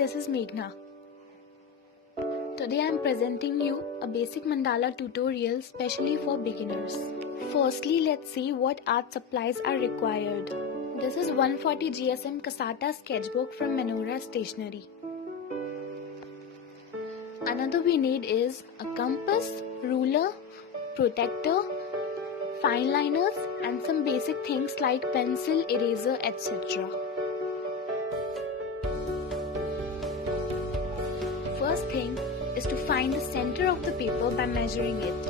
this is Meghna. Today I am presenting you a basic mandala tutorial specially for beginners. Firstly, let's see what art supplies are required. This is 140 GSM Casata sketchbook from Menora Stationery. Another we need is a compass, ruler, protector, fine liners and some basic things like pencil, eraser, etc. First thing is to find the center of the paper by measuring it.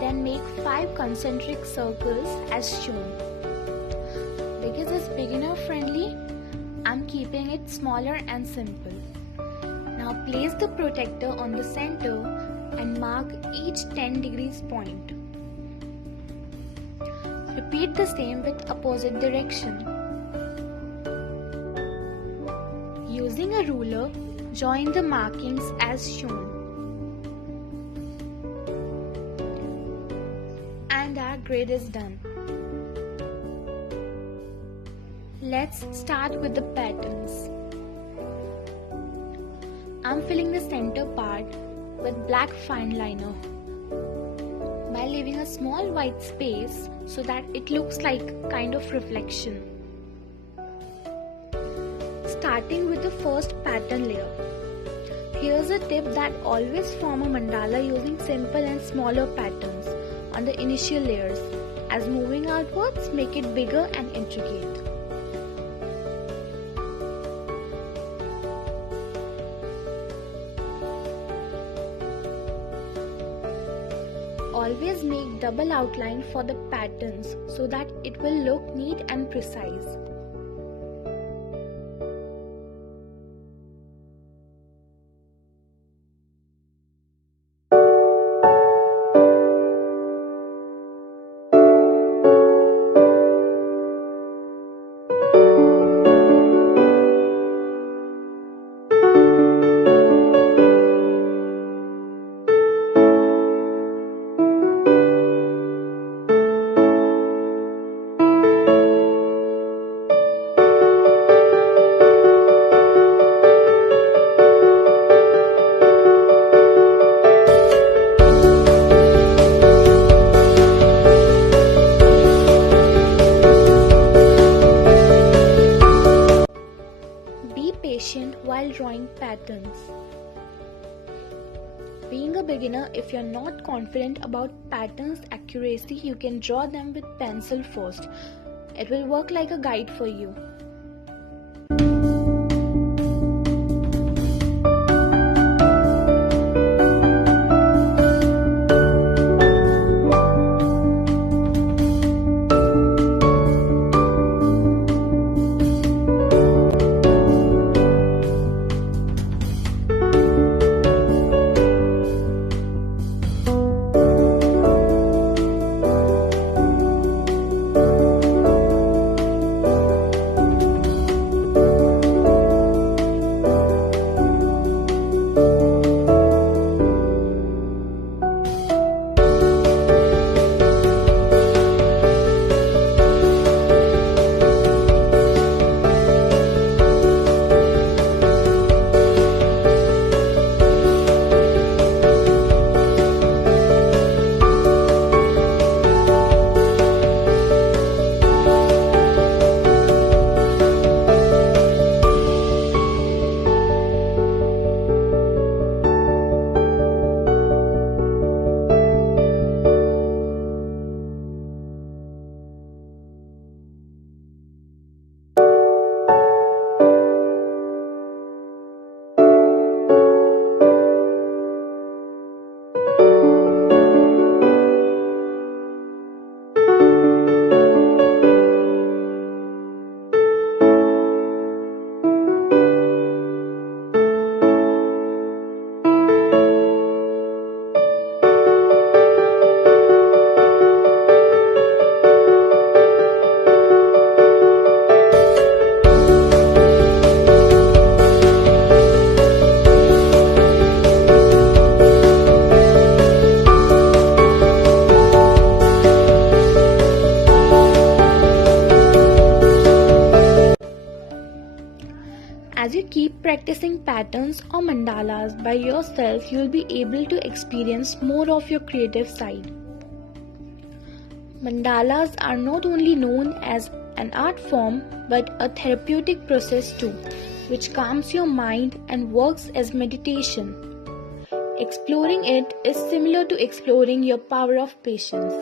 Then make 5 concentric circles as shown. Because it's beginner friendly, I'm keeping it smaller and simple. Now place the protector on the center and mark each 10 degrees point. Repeat the same with opposite direction. Using a ruler, join the markings as shown. And our grid is done. Let's start with the patterns. I'm filling the center part with black fine liner by leaving a small white space so that it looks like kind of reflection. Starting with the first pattern layer. Here's a tip that always form a mandala using simple and smaller patterns on the initial layers, as moving outwards make it bigger and intricate. Always make double outline for the patterns so that it will look neat and precise. Patient while drawing patterns. Being a beginner, if you're not confident about patterns accuracy, you can draw them with pencil first. It will work like a guide for you. you keep practicing patterns or mandalas by yourself, you will be able to experience more of your creative side. Mandalas are not only known as an art form but a therapeutic process too, which calms your mind and works as meditation. Exploring it is similar to exploring your power of patience.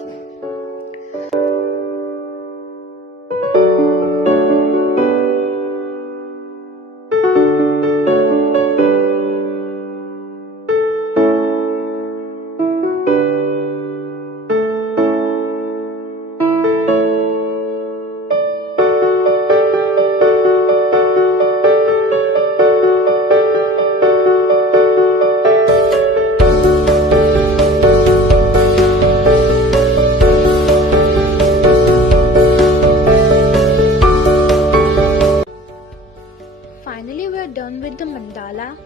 Finally, we are done with the mandala,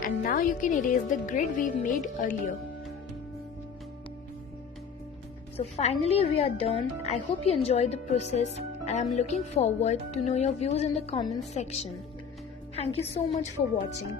and now you can erase the grid we've made earlier. So finally we are done. I hope you enjoyed the process and I'm looking forward to know your views in the comments section. Thank you so much for watching.